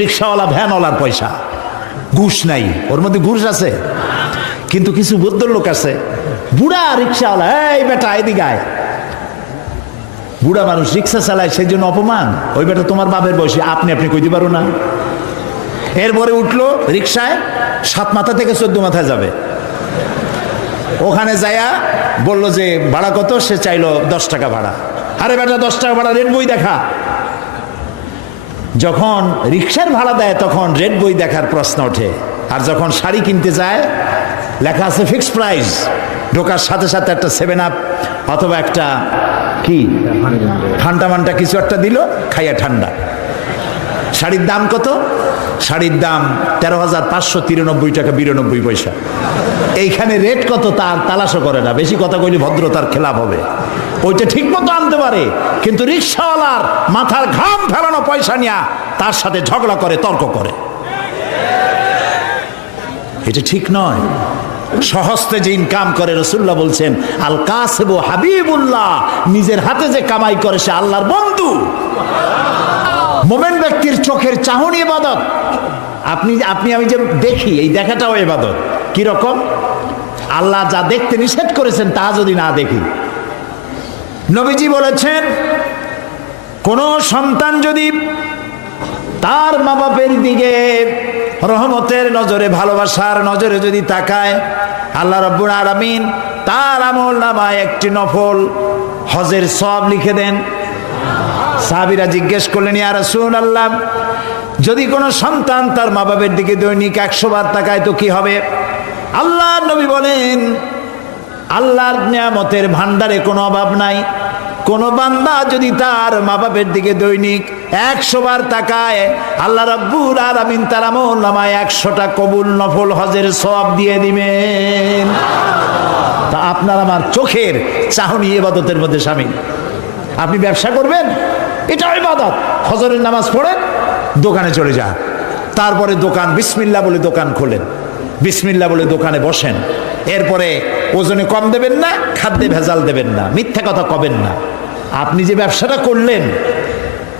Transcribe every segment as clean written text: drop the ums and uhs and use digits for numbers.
রিক্সাওয়ালা ভ্যানওয়ালার পয়সা, ঘুষ নাই, ওর মধ্যে ঘুষ আছে। কিন্তু কিছু ভদ্রলোক আছে, বুড়া রিক্সাওয়ালা, এই বেটা এদিকে আয়। বুড়া মানুষ রিক্সা চালায়, সেই জন্য অপমান। ওই বেটা তোমার বাপের বয়সী, আপনি কইতে পারো না। এরপরে উঠলো রিক্সায়, 7 মাথা থেকে 14 মাথায় যাবে। ওখানে যায়া বললো যে ভাড়া কত, সে চাইলো 10 টাকা ভাড়া। আরে বেটা 10 টাকা ভাড়া, রেড বই দেখা। যখন রিক্সার ভাড়া দেয় তখন রেড বই দেখার প্রশ্ন ওঠে। আর যখন শাড়ি কিনতে যায় লেখা আছে ফিক্সড প্রাইস, ঢোকার সাথে সাথে একটা 7 আপ অথবা একটা কি ঠান্ডা মান্ডা কিছু একটা দিল, খাইয়া ঠান্ডা। শাড়ির দাম কত? শাড়ির দাম 13,593 টাকা 92 পয়সা। এইখানে রেট কত তার তালাশও করে না, বেশি কথা কইলে ভদ্রতার খেলাপ হবে। ওইটা ঠিক মতো আনতে পারে, কিন্তু রিক্সাওয়ালার মাথার ঘাম ফেলানো পয়সা নিয়ে তার সাথে ঝগড়া করে, তর্ক করে। এটা ঠিক নয়। সহস্তে যে ইনকাম করে, রাসূলুল্লাহ বলছেন আল কাসিবু হাবিবুল্লাহ, নিজের হাতে যে কামাই করে সে আল্লাহর বন্ধু। মুমিন ব্যক্তির চোখের চাহনি ইবাদত। আপনি আমি যে দেখি, এই দেখাটাও ইবাদত। কি রকম? আল্লাহ যা দেখতে নিষেধ করেছেন তা যদি না দেখি। নবীজি বলেছেন কোন সন্তান যদি তার মা বাপের দিকে রহমতের নজরে, ভালোবাসার নজরে যদি তাকায়, আল্লাহ রাব্বুল আলামিন তার আমলনামায় একটি নফল হজের সওয়াব লিখে দেন। সাহাবীরা জিজ্ঞেস করলেন, ইয়া রাসূলুল্লাহ, যদি কোনো সন্তান তার মা বাপের দিকে দৈনিক 100 বার তাকায় তো কি হবে? আল্লাহর নবী বলেন, আল্লাহর নিয়ামতের ভান্ডারে কোনো অভাব নাই। কোন বান্দা যদি তার মা বাপের দিকে দৈনিক 100 বার তাকায়, আল্লাহ রাব্বুল আলামিন তার আমলনামায় 100টা কবুল নফল হজের সওয়াব দিয়ে দিবেন। তা আপনার আমার চোখের চাহনি ইবাদতের মধ্যে শামিল। আপনি ব্যবসা করবেন, এটা ইবাদত। ফজরের নামাজ পড়েন, দোকানে চলে যান, তারপরে দোকান বিসমিল্লাহ বলে দোকান খোলেন, বিসমিল্লাহ বলে দোকানে বসেন। এরপরে ওজনে কম দেবেন না, খাদ্যে ভেজাল দেবেন না, মিথ্যা কথা কবেন না। আপনি যে ব্যবসাটা করলেন,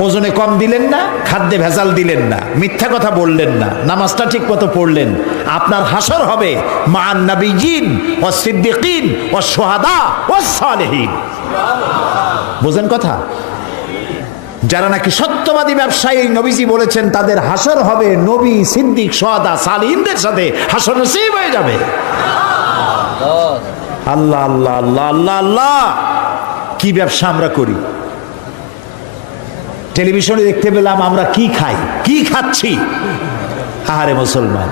ওজনে কম দিলেন না, খাদ্যে ভেজাল দিলেন না, মিথ্যা কথা বললেন না, নামাজটা ঠিক মতো পড়লেন, আপনার হাসর হবে মান নবিয়্যিন ওয়াস সিদ্দিকিন ওয়াস শুহাদা ওয়াস সালিহিন। বুঝেন কথা? যারা নাকি সত্যবাদী ব্যবসায়ী, নবীজি বলেছেন তাদের হাসর হবে নবী, সিদ্দিক, শুহাদা, সালিহিনদের সাথে হাসর নসিব হয়ে যাবে। আল্লাহ আল্লাহ আল্লাহ আল্লাহ আল্লাহ, কি ব্যবসা আমরা করি! টেলিভিশনে দেখতে পেলাম আমরা কি খাই, কি খাচ্ছি। আহারে মুসলমান,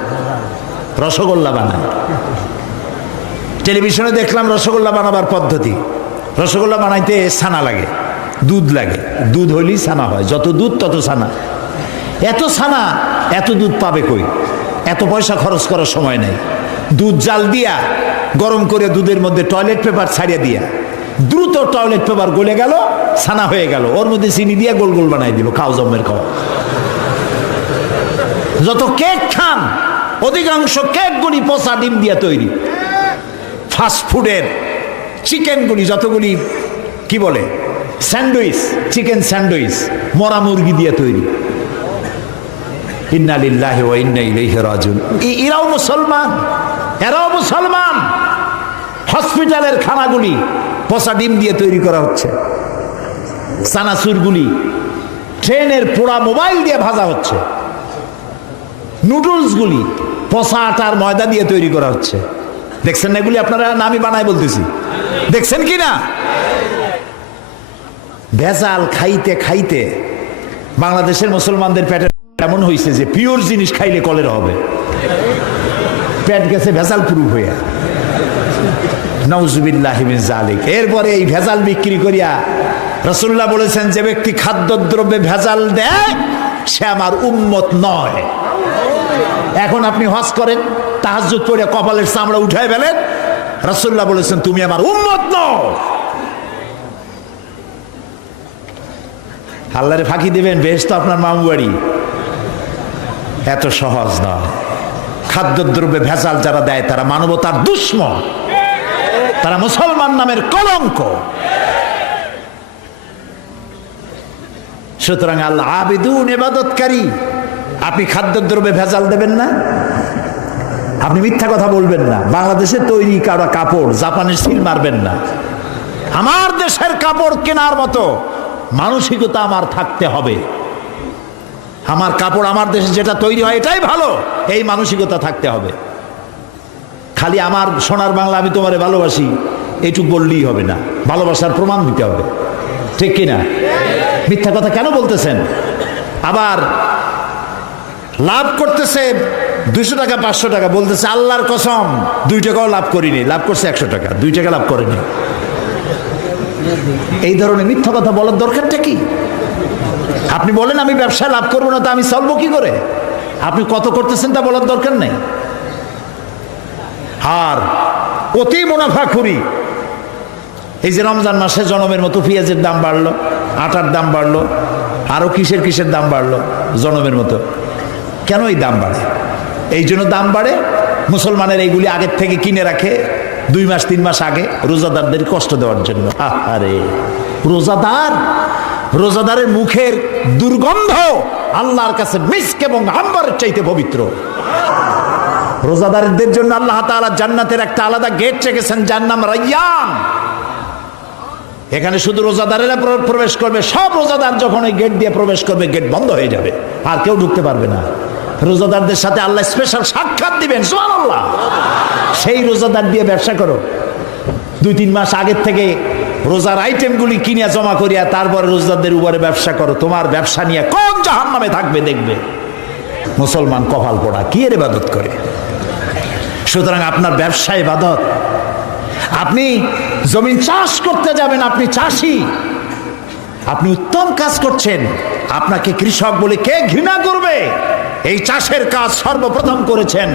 রসগোল্লা বানায়। টেলিভিশনে দেখলাম রসগোল্লা বানাবার পদ্ধতি। রসগোল্লা বানাইতে ছানা লাগে, দুধ লাগে, দুধ হইলেই ছানা হয়, যত দুধ তত ছানা। এত ছানা এত দুধ পাবে কই? এত পয়সা খরচ করার সময় নেই। দুধ জাল দিয়া গরম করে দুধের মধ্যে টয়লেট পেপার ছাড়িয়ে দিয়া, দ্রুত টয়লেট পেপার গলে গেল, ছানা হয়ে গেল, ওর মধ্যে চিনি দিয়া গোল গোল বানাই দিল, খাও জম্মের খাওয়া। যত কেক খান অধিকাংশ কেকগুলি পচা ডিম দিয়া তৈরি। ফাস্ট ফুডের চিকেনগুলি যতগুলি কি বলে স্যান্ডউইচ, চিকেন স্যান্ডউইচ মরা মুরগি দিয়ে তৈরি। ইন্না লিল্লাহি ওয়া ইন্না ইলাইহি রাজিউন। এরাও মুসলমান, এরাও মুসলমান। হসপিটালের খানাগুলি পচা ডিম দিয়ে তৈরি করা হচ্ছে, চানাচুরগুলি ট্রেনের পোড়া মোবাইল দিয়ে ভাজা হচ্ছে, নুডলসগুলি পচা আটার ময়দা দিয়ে তৈরি করা হচ্ছে। দেখছেন না এগুলি আপনারা? না আমি বানাই বলতেছি, দেখছেন কি না? ভেজাল খাইতে খাইতে বাংলাদেশের মুসলমানদের পেটে এমন হয়েছে যে পিওর জিনিস খাইলে কলেরা হবে। পেট গেছে ভেজাল প্রুফ হয়ে। নাউজুবিল্লাহি মিন যালিক। এরপরে এই ভেজাল বিক্রি করিয়া রাসূলুল্লাহ বলেছেন, যে ব্যক্তি খাদ্যদ্রব্যে ভেজাল দেয় সে আমার উম্মত নয়। এখন আপনি হজ করেন, তাহাজ্জুদ পড়ে কপালের চামড়া উঠায় ফেলেন, রাসূলুল্লাহ বলেছেন তুমি আমার উম্মত নও। আল্লাহরে ফাঁকি দেবেন, বেহেশত আপনার মামু বাড়ি। এত সহজ নয়। খাদ্যদ্রব্যে ভেজাল যারা দেয় তারা মানবতার দুশমন, তারা মুসলমান নামের কলঙ্ক। সুতরাং আল্লাহ আবিদুন, ইবাদতকারী, আপনি খাদ্যদ্রব্যে ভেজাল দেবেন না, আপনি মিথ্যা কথা বলবেন না, বাংলাদেশে তৈরি করা কাপড় জাপানের সিল মারবেন না। আমার দেশের কাপড় কেনার মতো মানসিকতা আমার থাকতে হবে। আমার কাপড় আমার দেশে যেটা তৈরি হয় এটাই ভালো, এই মানসিকতা থাকতে হবে। খালি আমার সোনার বাংলা আমি তোমারে ভালোবাসি এইটুকু বললেই হবে না, ভালোবাসার প্রমাণ দিতে হবে, ঠিক কিনা? মিথ্যা কথা কেন বলতেছেন? আবার লাভ করতেছে 200 টাকা 500 টাকা, বলতেছে আল্লাহর কসম 2 টাকাও লাভ করিনি, লাভ করছে 100 টাকা, 2 টাকা লাভ করেনি। এই ধরনের মিথ্যা কথা বলার দরকারটা কি? আপনি বলেন আমি ব্যবসায় লাভ করবো না, তা আমি চলবো কি করে? আপনি কত করতেছেন তা বলার দরকার নেই। আর অতি মুনাফাখুরি, এই যে রমজান মাসে জনমের মতো পেঁয়াজের দাম বাড়লো, আটার দাম বাড়লো, আরো কিসের কিসের দাম বাড়লো জনমের মতো। কেন এই দাম বাড়ে? এই জন্য দাম বাড়ে মুসলমানের এইগুলি আগের থেকে কিনে রাখে 2 মাস 3 মাস আগে, রোজাদারদের কষ্ট দেওয়ার জন্য। আরে রোজাদারের মুখের দুর্গন্ধ আল্লাহর কাছে মিস্ক এবং আম্বরের চাইতে পবিত্র। রোজাদারদের জন্য আল্লাহ তাআলা জান্নাতের একটা আলাদা গেট রেখেছেন, যার নাম রায়্যান। এখানে শুধু রোজাদারেরা প্রবেশ করবে। সব রোজাদার যখন ওই গেট দিয়ে প্রবেশ করবে, গেট বন্ধ হয়ে যাবে, আর কেউ ঢুকতে পারবে না। রোজাদারদের সাথে আল্লাহ স্পেশাল সাক্ষাৎ দিবেন, সুবহানাল্লাহ। সেই রোজাদার দিয়ে ব্যবসা করো। 2-3 মাস আগের থেকে রোজার আইটেমগুলি কিনে জমা করিয়া তারপরে রোজাদারদের উপরে ব্যবসা করো। তোমার ব্যবসা নিয়ে কোন জাহান্নামে থাকবে দেখবে। মুসলমান কপাল পোড়া, কি এর ইবাদত করে? সুতরাং আপনার ব্যবসা ইবাদত। আপনি জমিন চাষ করতে যাবেন, আপনি চাষি, আপনি উত্তম কাজ করছেন, আপনাকে কৃষক বলে কে ঘৃণা করবে? এই চাষের কাজ সর্বপ্রথম করেছেন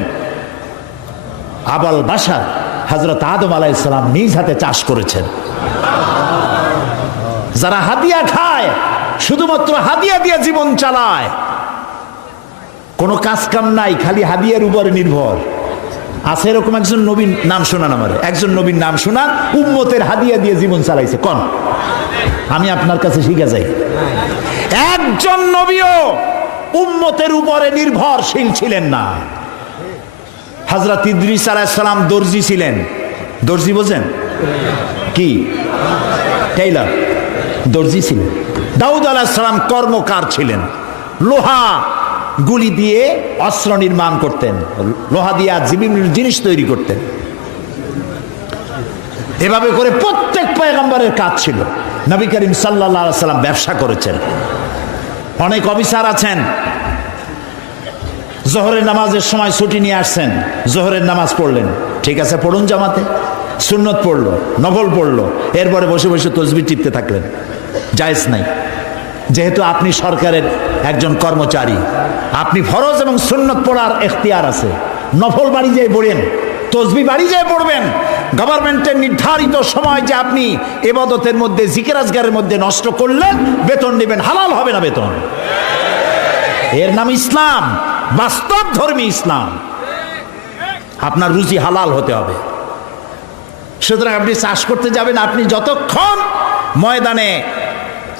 আবাল বাশার হযরত আদম আলাইহিস সালাম, নিজ হাতে চাষ করেছেন। যারা হাদিয়া খায়, শুধুমাত্র হাদিয়া দিয়ে জীবন চালায়, কোনো কাজ কাম নাই, খালি হাদিয়ার উপরে নির্ভর আছে, এরকম একজন নবীর নাম শোনান আমারে, একজন নবীর নাম শোনান উম্মতের হাদিয়া দিয়ে জীবন চালাইছে। কোন? আমি আপনার কাছে শিখে যাই, একজন নবীও উম্মতের উপরে নির্ভরশীল ছিলেন না। হযরত ইদ্রিস আলাইহিস সালাম দর্জি ছিলেন। দর্জি বোঝেন কি? টেইলর, দর্জি ছিলেন। দাউদ আলাইহিস সালাম কর্মকার ছিলেন, লোহা গুলি দিয়ে অস্ত্র নির্মাণ করতেন, লোহা দিয়ে বিভিন্ন জিনিস তৈরি করতেন। এভাবে করে প্রত্যেক পয়গম্বরের কাজ ছিল। নবী করিম সাল্লাল্লাহু আলাইহি সাল্লাম ব্যবসা করেছেন। অনেক অফিসার আছেন, জোহরের নামাজের সময় ছুটি নিয়ে আসছেন, জোহরের নামাজ পড়লেন, ঠিক আছে পড়ুন জামাতে, সুন্নত পড়লো, নফল পড়লো, এরপরে বসে বসে তাসবিহ টিপতে থাকলেন, জায়েজ নাই। যেহেতু আপনি সরকারের একজন কর্মচারী, আপনি ফরজ এবং সুন্নত পড়ার এখতিয়ার আছে। নফল বাড়ি যেয়ে পড়েন, তাসবিহ বাড়ি যেয়ে পড়বেন। গভর্নমেন্টের নির্ধারিত সময় যে আপনি ইবাদতের মধ্যে, জিকির আজগারের মধ্যে নষ্ট করলেন, বেতন নেবেন, হালাল হবে না বেতন। এর নাম ইসলাম, বাস্তব ধর্মী ইসলাম। আপনার রুজি হালাল হতে হবে। সুতরাং আপনি চাষ করতে যাবেন, আপনি যতক্ষণ ময়দানে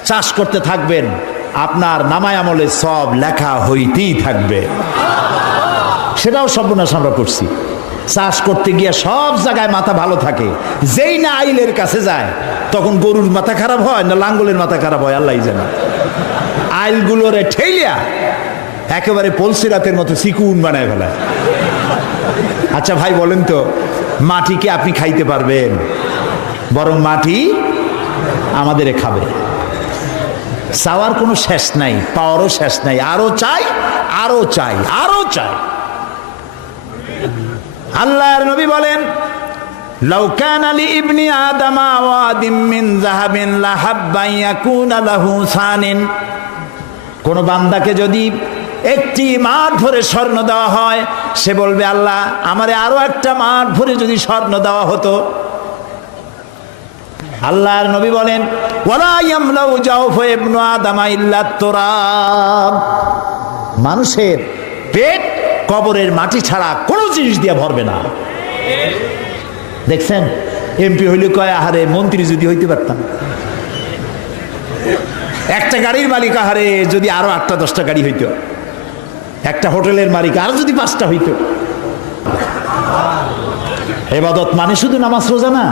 চাষ করতে থাকবেন, আপনার নামায় আমলে সব লেখা হইতেই থাকবে। সেটাও সর্বনাশ আমরা করছি। চাষ করতে গিয়ে সব জায়গায় মাথা ভালো থাকে, যেই না আইলের কাছে যায় তখন গরুর মাথা খারাপ হয় না লাঙ্গলের মাথা খারাপ হয় আল্লাহই জানে। আইলগুলোরে ঠেলিয়া একেবারে পলসিরাতের মতো চিকুন বানায় ফেলায়। আচ্ছা ভাই বলেন তো, মাটিকে আপনি খাইতে পারবেন? বরং মাটি আমাদের খাবে। চাওয়ার কোনো শেষ নাই, পাওয়ারও শেষ নাই, আরো চাই, আরো চাই, আরো চাই। আল্লাহর নবী বলেন, লাউ কানা লি ইবনি আদামা ওয়াদিম মিন যাহাবিন লাহাব্বা ইয়াকুনা লাহু সানিন। কোন বান্দাকে যদি একটি মাঠ ভরে স্বর্ণ দেওয়া হয়, সে বলবে আল্লাহ আমারে আরো একটা মাঠ ভরে যদি স্বর্ণ দেওয়া হতো। আল্লাহর নবী বলেন, ওয়ালা ইয়ামলাউ জাওফা ইবনু আদামা ইল্লা তুরাব। মানুষের পেট কবরের মাটি ছাড়া কোনো জিনিস দিয়ে ভরবে না। দেখছেন, এমপি হইলে কয় আহারে মন্ত্রী যদি হইতে পারতাম। একটা গাড়ির মালিক আহারে যদি আরো 8টা 10টা গাড়ি হইতো। একটা হোটেলের মালিক, আর যদি 5টা হইতো। ইবাদত মানে শুধু নামাজ রোজা না।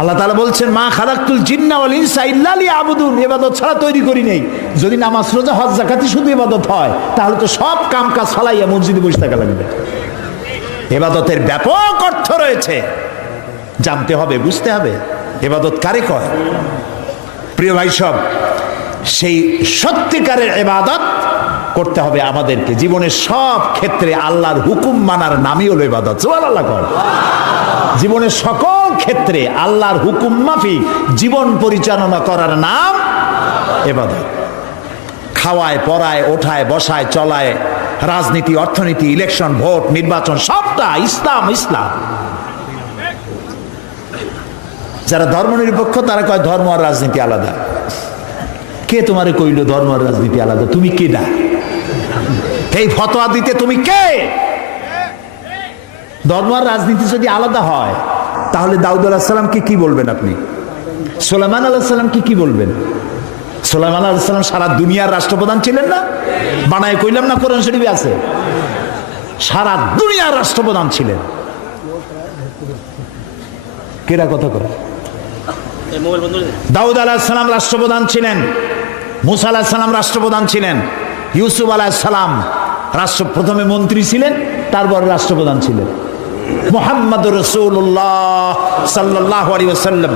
আল্লাহ তাআলা বলছেন, মা খালাকতুল জিন্না ওয়াল ইনসা ইল্লা লিয়াবুদুন, ইবাদত ছাড়া তৈরি করি নেই। যদি নামাজ রোজা হজ যাকাতই শুধু ইবাদত হয়, তাহলে তো সব কাম কাজ ফালাইয়া মসজিদে বসে থাকা লাগবে। ইবাদতের ব্যাপক অর্থ রয়েছে, জানতে হবে, বুঝতে হবে ইবাদত কারে কয়। প্রিয় ভাই সব, সেই সত্যিকারের ইবাদত করতে হবে আমাদেরকে। জীবনের সব ক্ষেত্রে আল্লাহর হুকুম মানার নামই হলো ইবাদত। সুবহানাল্লাহ কর। জীবনের সকল ক্ষেত্রে আল্লাহর হুকুম মাফিক জীবন পরিচালনা করার নাম ইবাদত। খাওয়ায়, পড়ায়, ওঠায়, বসায়, চলায়, রাজনীতি, অর্থনীতি, ইলেকশন, ভোট, নির্বাচন, সবটা ইসলাম। ইসলাম। যারা ধর্মনিরপেক্ষ তারা কয় ধর্ম আর রাজনীতি আলাদা। কে তোমারে কইল ধর্ম আর রাজনীতি আলাদা? তুমি কে না এই ফতোয়া দিতে? তুমি কে? ধর্ম আর রাজনীতি যদি আলাদা হয়, তাহলে দাউদ আলাইহিস সালামকে কি বলবেন আপনি? সুলাইমান আলাইহিস সালামকে কি বলবেন? সুলাইমান আলাইহিস সালাম সারা দুনিয়ার রাষ্ট্রপ্রধান ছিলেন না? বানায় কইলাম না, কোরআন শরীফে আছে। সারা দুনিয়ার রাষ্ট্রপ্রধান ছিলেন। কেরা কথা করে? দাউদ আলাইহিস সালাম রাষ্ট্রপ্রধান ছিলেন, মুসা আলাইহিস সালাম রাষ্ট্রপ্রধান ছিলেন, ইউসুফ আলাইহিস সালাম প্রথমে মন্ত্রী ছিলেন, তারপরে রাষ্ট্রপ্রধান ছিলেন। মুহাম্মদুর রাসূলুল্লাহ সাল্লাল্লাহু আলাইহি ওয়াসাল্লাম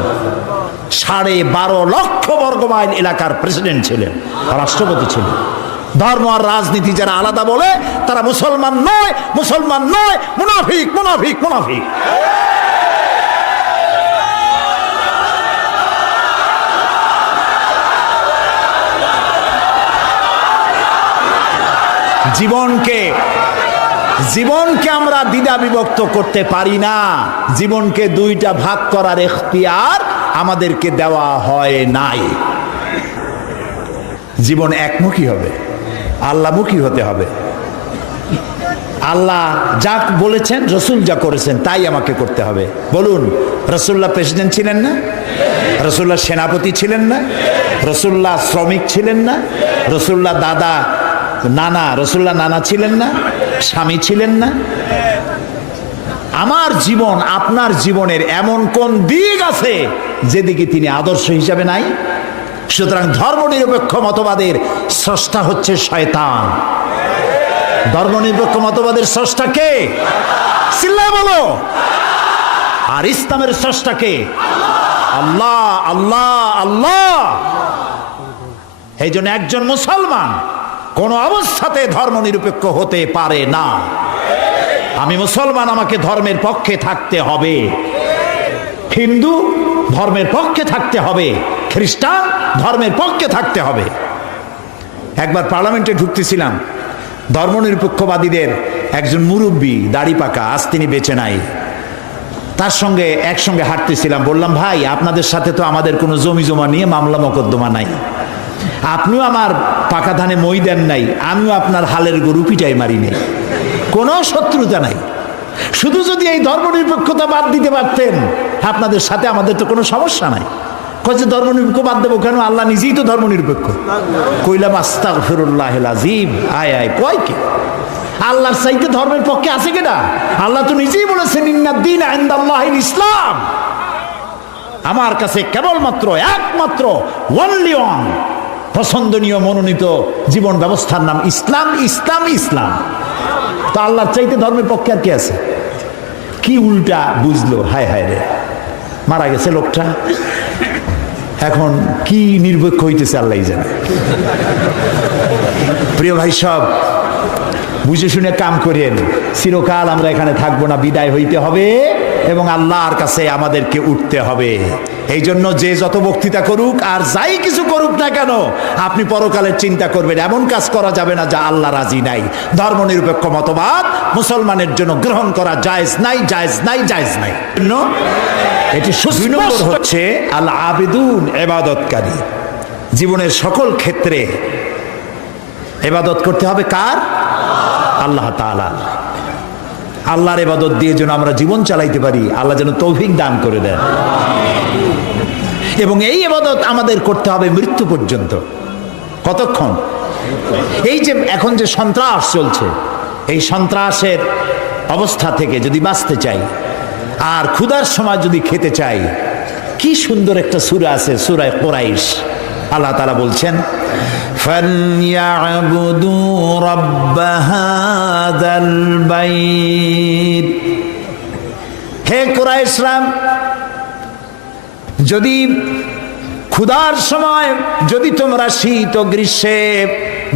12.5 লক্ষ বর্গ মাইল এলাকার প্রেসিডেন্ট ছিলেন, রাষ্ট্রপতি ছিলেন। ধর্ম আর রাজনীতি যারা আলাদা বলে তারা মুসলমান নয়, মুসলমান নয়, মুনাফিক, মুনাফিক, মুনাফিক। জীবনকে আমরা দ্বিধা বিভক্ত করতে পারি না। জীবনকে 2টা ভাগ করার এখতিয়ার আমাদেরকে দেওয়া হয় নাই। জীবন একমুখী হবে, আল্লাহমুখী হতে হবে। আল্লাহ যা বলেছেন, রসুল যা করেছেন তাই আমাকে করতে হবে। বলুন, রসুল্লাহ প্রেসিডেন্ট ছিলেন না? রসুল্লাহ সেনাপতি ছিলেন না? রসুল্লাহ শ্রমিক ছিলেন না? রসুল্লাহ রসুল্লাহ নানা ছিলেন না? স্বামী ছিলেন না? আমার জীবন, আপনার জীবনের এমন কোন দিক আছে যেদিকে তিনি আদর্শ হিসাবে নাই? সুতরাং ধর্মনিরপেক্ষ মতবাদের স্রষ্টা হচ্ছে শয়তান। ধর্মনিরপেক্ষ মতবাদের স্রষ্টা কে? চিল্লায় বলো। আর ইসলামের স্রষ্টা কে? আল্লাহ, আল্লাহ, আল্লাহ। এই জন্য একজন মুসলমান কোন অবস্থাতে ধর্মনিরপেক্ষ হতে পারে না। আমি মুসলমান, আমাকে ধর্মের পক্ষে থাকতে হবে। হিন্দু ধর্মের পক্ষে থাকতে হবে, খ্রিস্টান ধর্মের পক্ষে থাকতে হবে। একবার পার্লামেন্টে ঢুকতেছিলাম, ধর্মনিরপেক্ষবাদীদের একজন মুরব্বী, দাড়ি পাকা, আজ তিনি বেঁচে নাই, তার সঙ্গে একসঙ্গে হাঁটতেছিলাম। বললাম, ভাই আপনাদের সাথে তো আমাদের কোনো জমি জমা নিয়ে মামলা মোকদ্দমা নাই, আপনিও আমার পাকা ধানে মই দেন নাই, আমিও আপনার হালের গরু পিটাই মারি নাই, কোনো শত্রুতা নাই। শুধু যদি এই ধর্মনিরপেক্ষতা বাদ দিতে পারতেন, আপনাদের সাথে আমাদের তো কোনো সমস্যা নাই। কয়েছে ধর্মনিরপেক্ষ বাদ দেবো কেন? আল্লাহ নিজেই তো ধর্মনিরপেক্ষ। কইলাম, আস্তাগফিরুল্লাহিল আযীম। আয় আয়, কয় কি? আল্লাহর চাইতে ধর্মের পক্ষে আছে কেনা? আল্লাহ তো নিজেই বলেছেন, ইন্নাদ-দীনা ইনদাল্লাহিল ইসলাম। আমার কাছে কেবলমাত্র, একমাত্র, ওনলি ওয়ান পছন্দনীয় মনোনীত জীবন ব্যবস্থার নাম ইসলাম, ইসলাম, ইসলাম। তো আল্লাহর চাইতে ধর্মের পক্ষে আর কি আছে? কি উল্টা বুঝলো! হায় হায় রে, মারা গেছে লোকটা, এখন কি নিরপেক্ষ হইতেছে আল্লাহই জানে। প্রিয় ভাই সব, বুঝে শুনে কাম করেন। চিরকাল আমরা এখানে থাকবো না, বিদায় হইতে হবে এবং আল্লাহর কাছে আমাদেরকে উঠতে হবে। এই জন্য যে যত বক্তৃতা করুক আর যাই কিছু করুক না কেন, আপনি পরকালের চিন্তা করবেন। এমন কাজ করা যাবে না যা আল্লাহ রাজি নাই। ধর্মনিরপেক্ষ মতবাদ মুসলমানের জন্য গ্রহণ করা জায়েজ নাই, জায়েজ নাই, জায়েজ নাই। এটি সুস্পষ্ট হচ্ছে আল আবিদুন, ইবাদতকারী। জীবনের সকল ক্ষেত্রে ইবাদত করতে হবে কার? আল্লাহ তাআলা। আল্লাহর ইবাদত দিয়ে যেন আমরা জীবন চালাইতে পারি, আল্লাহ যেন তৌফিক দান করে দেন। এবং এই ইবাদত আমাদের করতে হবে মৃত্যু পর্যন্ত। কতক্ষণ? এই যে এখন যে সন্ত্রাস চলছে, এই সন্ত্রাসের অবস্থা থেকে যদি বাঁচতে চাই আর ক্ষুধার সময় যদি খেতে চাই, কি সুন্দর একটা সূরা আছে, সূরা কুরাইশ। আল্লাহ তাআলা বলছেন, ফালইয়াবুদু রাব্ব হাযাল বাইত। হে কুরাইশরা, যদি ক্ষুধার সময় যদি তোমরা শীত ও গ্রীষ্মে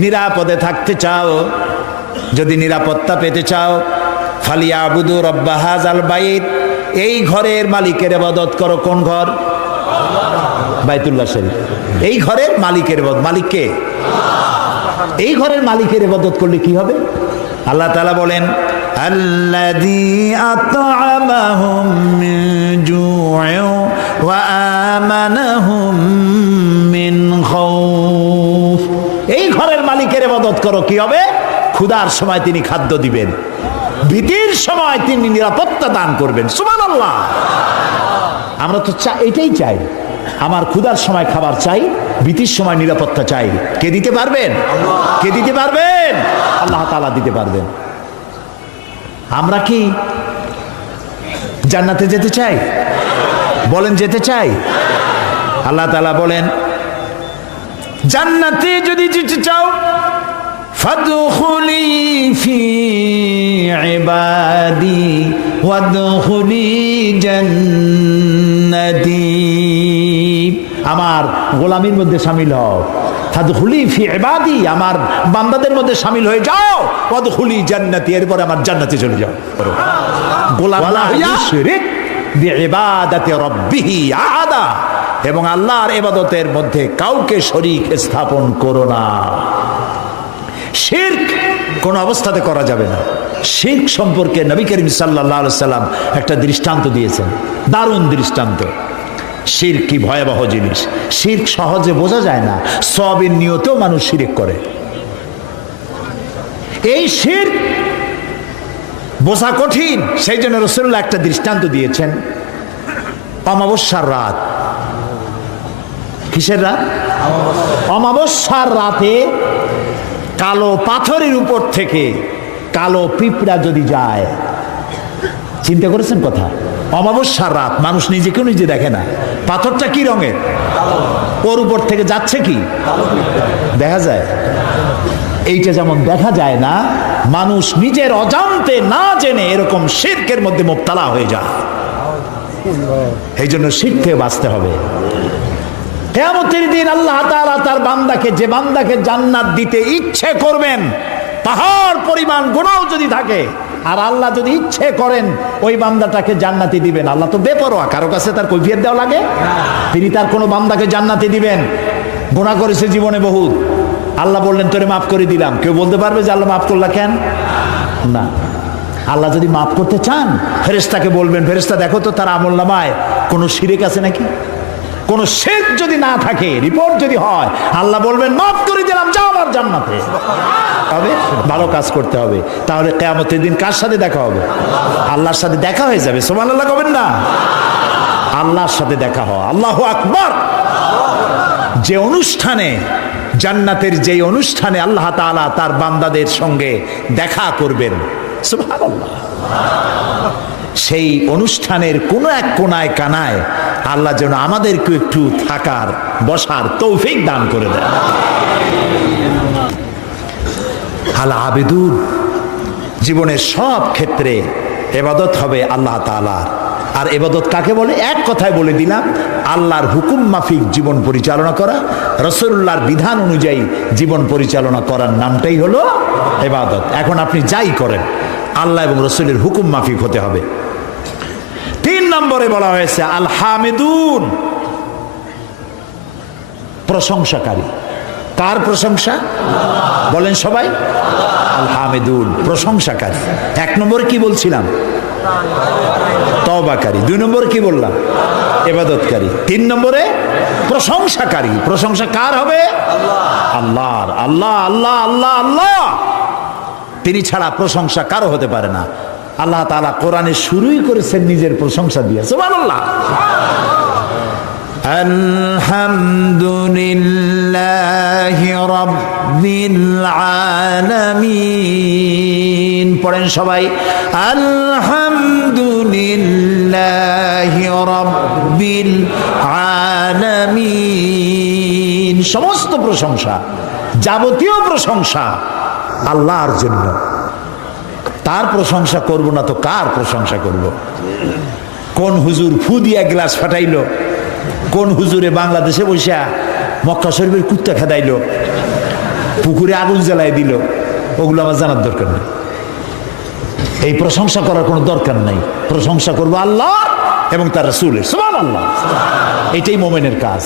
নিরাপদে থাকতে চাও, যদি নিরাপত্তা পেতে চাও, ফালিয়াবুদু রাব্ব হাযাল বাইত, এই ঘরের মালিকের ইবাদত করো। কোন ঘর? বাইতুল্লাহ শরীফ। এই ঘরের মালিকের ইবাদত, মালিক কে? এই ঘরের মালিকের ইবাদত করলে কি হবে? আল্লাহ তাআলা বলেন, আল্লাযী আত'আমাহুম মিন জু'ইন ওয়া আমানাহুম মিন খাউফ। এই ঘরের মালিকের ইবাদত করো, কি হবে? ক্ষুধার সময় তিনি খাদ্য দিবেন, ভীতির সময় তিনি নিরাপত্তা দান করবেন। সুবহানাল্লাহ। আমরা তো এটাই চাই, আমার ক্ষুধার সময় খাবার চাই, ভীতির সময় নিরাপত্তা চাই। কে দিতে পারবেন? কে দিতে পারবেন? আল্লাহ তাআলা দিতে পারবেন। আমরা কি জান্নাতে যেতে চাই? বলেন, যেতে চাই? আল্লাহ তাআলা বলেন, জান্নাতে যদি যেতে চাও, ফাদখুলি ফি ইবাদি ওয়াদখুলি জান্নাতি। আমার গোলামীর মধ্যে শামিল হও। ফাদখুলি ফি ইবাদি, আমার বান্দাদের মধ্যে শামিল হয়ে যাও। ওয়াদখুলি জান্নাতি, এরপর আমার জান্নাতে চলে যাও। গোলাম না হইয়া শিরক বিইবাদাতি রাব্বিহি আহাদা, এবং আল্লাহর ইবাদতের মধ্যে কাউকে শরীক স্থাপন করো না। শিরক কোন অবস্থাতে করা যাবে না। শিরক সম্পর্কে নবী করিম সাল্লাল্লাহু আলাইহি সাল্লাম একটা দৃষ্টান্ত দিয়েছেন, দারুণ দৃষ্টান্ত। শিরক কি ভয়াবহ জিনিস। শিরক সহজে বোঝা যায় না, সওয়াবের নিয়তেও মানুষ শিরক করে। এই শিরক বোঝা কঠিন, সেই জন্য রাসূলুল্লাহ একটা দৃষ্টান্ত দিয়েছেন। অমাবস্যার রাত। কিসের রাত? অমাবস্যার রাতে কালো পাথরের উপর থেকে কালো পিঁপড়া যদি যায়, চিন্তা করেছেন কথা? অমাবস্যার রাত, মানুষ নিজেকেও নিজে দেখে না, পাথরটা কি রঙের, ওর উপর থেকে যাচ্ছে কি দেখা যায়? এইটা যেমন দেখা যায় না, মানুষ নিজের অজান্তে না জেনে এরকম শিরকের মধ্যে মুবতালা হয়ে যায়। এই জন্য শিরক থেকে বাঁচতে হবে। কিয়ামতের দিন আল্লাহ তাআলা তার বান্দাকে, যে বান্দাকে জান্নাত দিতে ইচ্ছে করবেন, পাহাড় পরিমাণ গুনাহ যদি থাকে, আর আল্লাহ যদি ইচ্ছে করেন ওই বান্দাটাকে জান্নাতি দিবেন। আল্লাহ তো বেপরোয়া, কারো কাছে তার কৈফিয়ত দেওয়া লাগে? তিনি তার কোনো বান্দাকে জান্নাতি দিবেন। গুনাহ করেছে জীবনে বহুত, আল্লাহ বললেন তোরে মাফ করে দিলাম। কেউ বলতে পারবে যে আল্লাহ মাফ করলা কেন? না। আল্লাহ যদি মাফ করতে চান, ফেরেশতাকে বলবেন, ফেরেশতা দেখো তো তার আমলনামায় কোনো শিরক আছে নাকি। কোন শিরক যদি না থাকে, রিপোর্ট যদি হয়, আল্লাহ বলবেন মাফ করে দিলাম, যাও আমার জান্নাতে। তবে ভালো কাজ করতে হবে। তাহলে কিয়ামতের দিন কার সাথে দেখা হবে? আল্লাহর সাথে দেখা হয়ে যাবে। সুবহানাল্লাহ কবেন না? আল্লাহর সাথে দেখা হয়। আল্লাহু আকবার। যে অনুষ্ঠানে, জান্নাতের যে অনুষ্ঠানে আল্লাহ তাআলা তার বান্দাদের সঙ্গে দেখা করবেন, সুবহানাল্লাহ, সেই অনুষ্ঠানের কোন এক কোনায় কানায় আল্লাহ যেন আমাদেরকে একটু থাকার, বসার তৌফিক দান করে দেন। আল আবেদুন, জীবনের সব ক্ষেত্রে ইবাদত হবে আল্লাহ তাআলার। আর ইবাদত কাকে বলে? এক কথায় বলে দিলাম, আল্লাহর হুকুম মাফিক জীবন পরিচালনা করা, রাসূলুল্লাহর বিধান অনুযায়ী জীবন পরিচালনা করার নামটাই হলো ইবাদত। এখন আপনি যাই করেন, আল্লাহ এবং রাসূলের হুকুম মাফিক হতে হবে। 3 নম্বরে বলা হয়েছে আল হামিদুন, প্রশংসাকারী। কার প্রশংসা? বলেন সবাই, আল হামিদুন, প্রশংসাকারী। 1 নম্বরে কি বলছিলাম? তওবাকারী। 2 নম্বরে কি বললাম? ইবাদতকারী। 3 নম্বরে প্রশংসাকারী। প্রশংসা কার হবে? আল্লাহর। আল্লাহ আল্লাহ আল্লাহ আল্লাহ, তিনি ছাড়া প্রশংসা কারো হতে পারে না। আল্লাহ তাআলা কোরআনে শুরুই করেছেন নিজের প্রশংসা দিয়ে। সুবহানাল্লাহ। আলহামদুলিল্লাহি রাব্বিল আলামিন। পড়েন সবাই, আলহামদুলিল্লাহি রাব্বিল আলামিন। সমস্ত প্রশংসা, যাবতীয় প্রশংসা আল্লাহর জন্য। তার প্রশংসা করব না তো কার প্রশংসা করব? কোন হুজুর ফু দিয়া গ্লাস ফাটাইল? কোন হুজুরে বাংলাদেশে বসে মক্কা শরীফের কুত্তা খেদাইল, পুকুরে আগুন জ্বালাই দিল? ওগুলো আমার জানার দরকার নেই। এই প্রশংসা করার কোনো দরকার নাই। প্রশংসা করবো আল্লাহ এবং তার রাসূলের। সুবহানাল্লাহ। এটাই মোমেনের কাজ।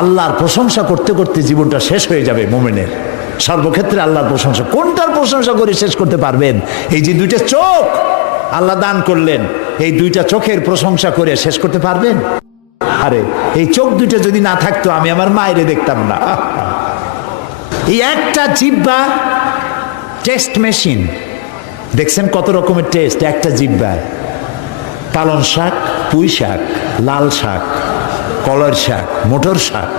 আল্লাহর প্রশংসা করতে করতে জীবনটা শেষ হয়ে যাবে মোমেনের। সর্বক্ষেত্রে আল্লাহর প্রশংসা। কোনটার প্রশংসা করে শেষ করতে পারবেন? এই যে দুইটা চোখ আল্লাহ দান করলেন, এই দুইটা চোখের প্রশংসা করে শেষ করতে পারবেন? আরে এই চোখ দুইটা যদি না থাকতো আমি আমার মায়েরে দেখতাম না। এই একটা জিহ্বা টেস্ট মেশিন। দেখছেন কত রকমের টেস্ট একটা জিহ্বায়। পালং শাক, পুঁই শাক, লাল শাক, কলর শাক, মোটর শাক,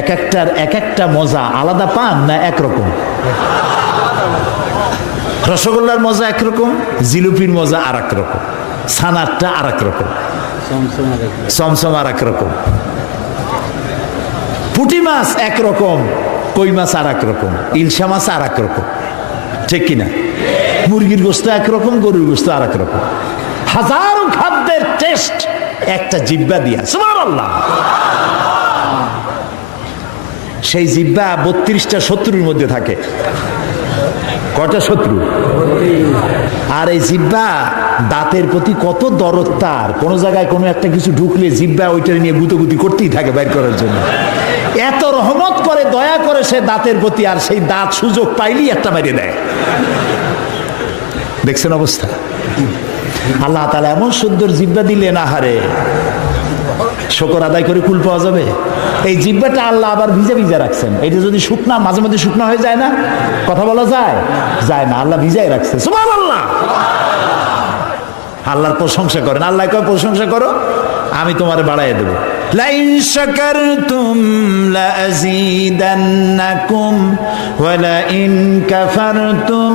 এক একটার এক একটা মজা আলাদা পান না একরকম? রসগোল্লার মজা একরকম, জিলিপির মজা আর এক রকম, ছানারটা আর এক রকম, চমচম আর এক রকম, পুঁটি মাছ একরকম, কই মাছ আর এক রকম, ইলশা মাছ আর এক রকম, ঠিক কিনা? মুরগির গোস্ত একরকম, গরুর গোস্ত আর এক রকম। হাজারো খাদ্যের টেস্ট একটা জিহ্বা দিয়া। সুবহানাল্লাহ। সেই জিহ্বা 32টা শত্রুর মধ্যে থাকে। কয়টা শত্রু? আর এই জিহ্বা দাঁতের প্রতি কত দরদ তার। কোন জায়গায় কোনো একটা কিছু ঢুকলে জিহ্বা ওইটা নিয়ে গুতোগুতি করতেই থাকে বাইর করার জন্য। এত রহমত করে, দয়া করে সে দাঁতের প্রতি, আর সেই দাঁত সুযোগ পাইলেই একটা মেরে দেয়। দেখছেন অবস্থা? আল্লাহ তাআলা এমন সুন্দর জিহ্বা দিলেন, আহারে শুকর আদায় করে কুল পাওয়া যাবে। এই জিহ্বাটা আল্লাহ আবার ভিজা ভিজা রাখছেন। এটা যদি শুকনা, মাঝে মাঝে শুকনা হয়ে যায় না, কথা বলা যায়? যায় না, আল্লাহ ভিজাই রাখছে। সুবহানাল্লাহ। আল্লাহর প্রশংসা করেন। আল্লাহ কয় প্রশংসা করো, আমি তোমারে বাড়াইয়া দেবো। লাইন শাকারতুম লাযীদান্নাকুম ওয়া লাইন কাফারতুম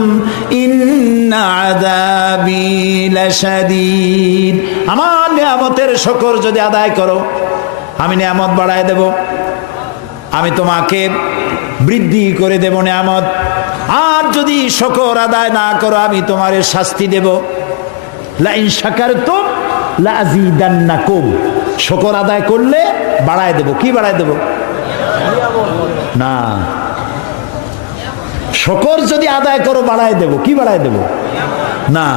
ইন্না আযাবি লাশাদীদ। আমার নিয়ামতের শুকর যদি আদায় করো, আমি নিয়ামত বাড়ায় দেব, আমি তোমাকে বৃদ্ধি করে দেব নিয়ামত। আর যদি শুকর আদায় না করো, আমি তোমারে শাস্তি দেব। লাইন শাকারতুম লাযীদান্নাকুম। শুকর আদায় করলে বাড়ায় দেব। কি বাড়ায় দেব? না, শুকর যদি আদায় করো বাড়ায় দেব। কি বাড়ায় দেব? না,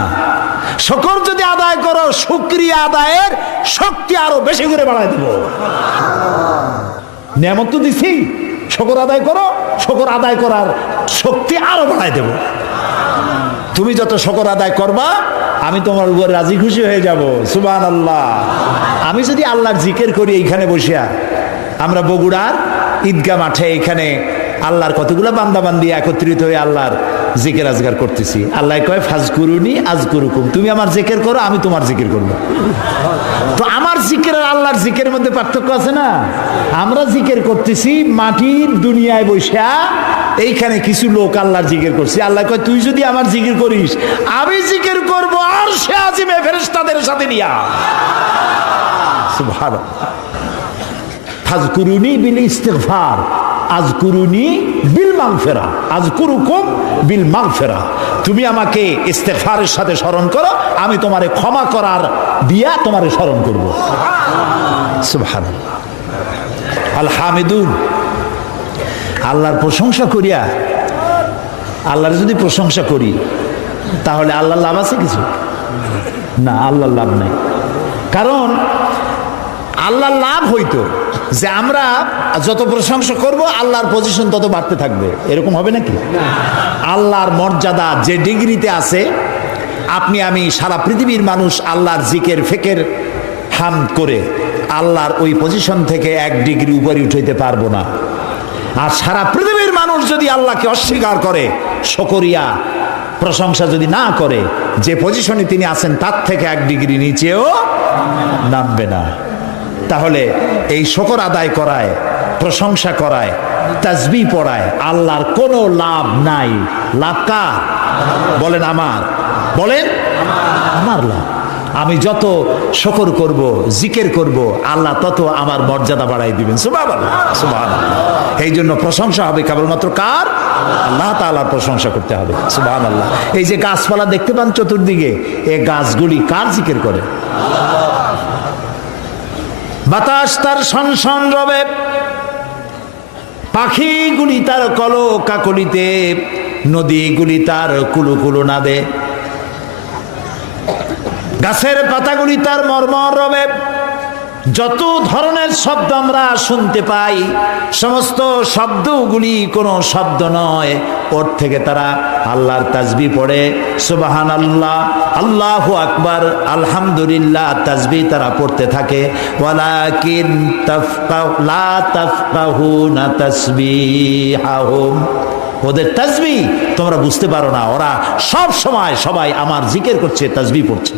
শুকর যদি আদায় করো শুকরিয়া আদায়ের শক্তি আরো বেশি করে বাড়ায় দেব। নিয়ামত তো দিছি, শুকর আদায় করো, শুকর আদায় করার শক্তি আরো বাড়ায় দেব। তুমি যত শুকর আদায় করবা, আমি তোমার উপর রাজি খুশি হয়ে যাব। সুবহানাল্লাহ। আমি যদি আল্লাহর জিকির করি এইখানে বসিয়া, আমরা বগুড়ার ঈদগাহ মাঠে এখানে আল্লাহর কতগুলো বান্দাবান্দি একত্রিত হয়ে আল্লাহর জিকির আজগার করতেছি। আল্লাহ কয় ফাজকুরুনি আজকুরুকুম। তুমি আমার জিকির করো, আমি তোমার জিকির করবো। তো আমার জিকির আর আল্লাহর জিকিরের মধ্যে পার্থক্য আছে না? আমরা জিকির করতেছি মাটির দুনিয়ায় বসা, এইখানে কিছু লোক আল্লাহর জিকির করছে। আল্লাহ কয় তুই যদি আমার জিকির করিস, আমি জিকির করবো আর সে আজিমে ফেরেশতাদের সাথে নিয়া। সুবহানাল্লাহ। ফাজকুরুনি বিল ইস্তিগফার আযকুরুনি বিল মাগফিরা আযকুরুকুম বিল মাগফিরা। তুমি আমাকে ইস্তিগফারের সাথে স্মরণ করো, আমি তোমারে ক্ষমা করার দিয়া তোমারে স্মরণ করব। সুবহানাল্লাহ। আল হামিদুন। আল্লাহর প্রশংসা করিয়া, আল্লাহর যদি প্রশংসা করি তাহলে আল্লাহর লাভ আছে কিছু? না, আল্লাহর লাভ নাই। কারণ আল্লাহর লাভ হইতো যে আমরা যত প্রশংসা করব আল্লাহর পজিশন তত বাড়তে থাকবে। এরকম হবে নাকি? আল্লাহর মর্যাদা যে ডিগ্রিতে আছে, আপনি আমি সারা পৃথিবীর মানুষ আল্লাহর জিকির ফিকির হামদ করে আল্লাহর ওই পজিশন থেকে 1 ডিগ্রি উপরে উঠাইতে পারবো না। আর সারা পৃথিবীর মানুষ যদি আল্লাহকে অস্বীকার করে, শুকরিয়া প্রশংসা যদি না করে, যে পজিশনে তিনি আছেন তার থেকে 1 ডিগ্রি নিচেও নামবে না। তাহলে এই শুকর আদায় করায়, প্রশংসা করায়, তাসবিহ পড়ায় আল্লাহর কোনো লাভ নাই। লাভ কার? বলেন আমার, বলেন আমার লাভ। আমি যত শুকর করব, জিকির করব, আল্লাহ তত আমার মর্যাদা বাড়াই দিবেন। সুবহানাল্লাহ, সুবহানাল্লাহ। এই জন্য প্রশংসা হবে কেবলমাত্র কার? আল্লাহ তাআলার প্রশংসা করতে হবে। সুবহানাল্লাহ। এই যে গাছপালা দেখতে পান চতুর্দিকে, এই গাছগুলি কার জিকির করে? বাতাস তার শনশন রবে, পাখিগুলি তার কলো কাকলিতে, নদীগুলি তার কুলু কুলু নাদে, গাছের পাতাগুলি তার মর্মর রবে। যত ধরনের শব্দ আমরা শুনতে পাই, সমস্ত শব্দগুলি কোনো শব্দ নয়, ওর থেকে তারা আল্লাহর তাসবিহ পড়ে। সুবহানাল্লাহ, আল্লাহু আকবার, আলহামদুলিল্লাহ তাসবিহ তারা পড়তে থাকে। ওয়ালাকিন লা তাফকাহুনা তাসবিহাহুম, ওদের তাসবিহ তোমরা বুঝতে পারো না। ওরা সব সময় সবাই আমার জিকির করছে, তাসবিহ পড়ছে।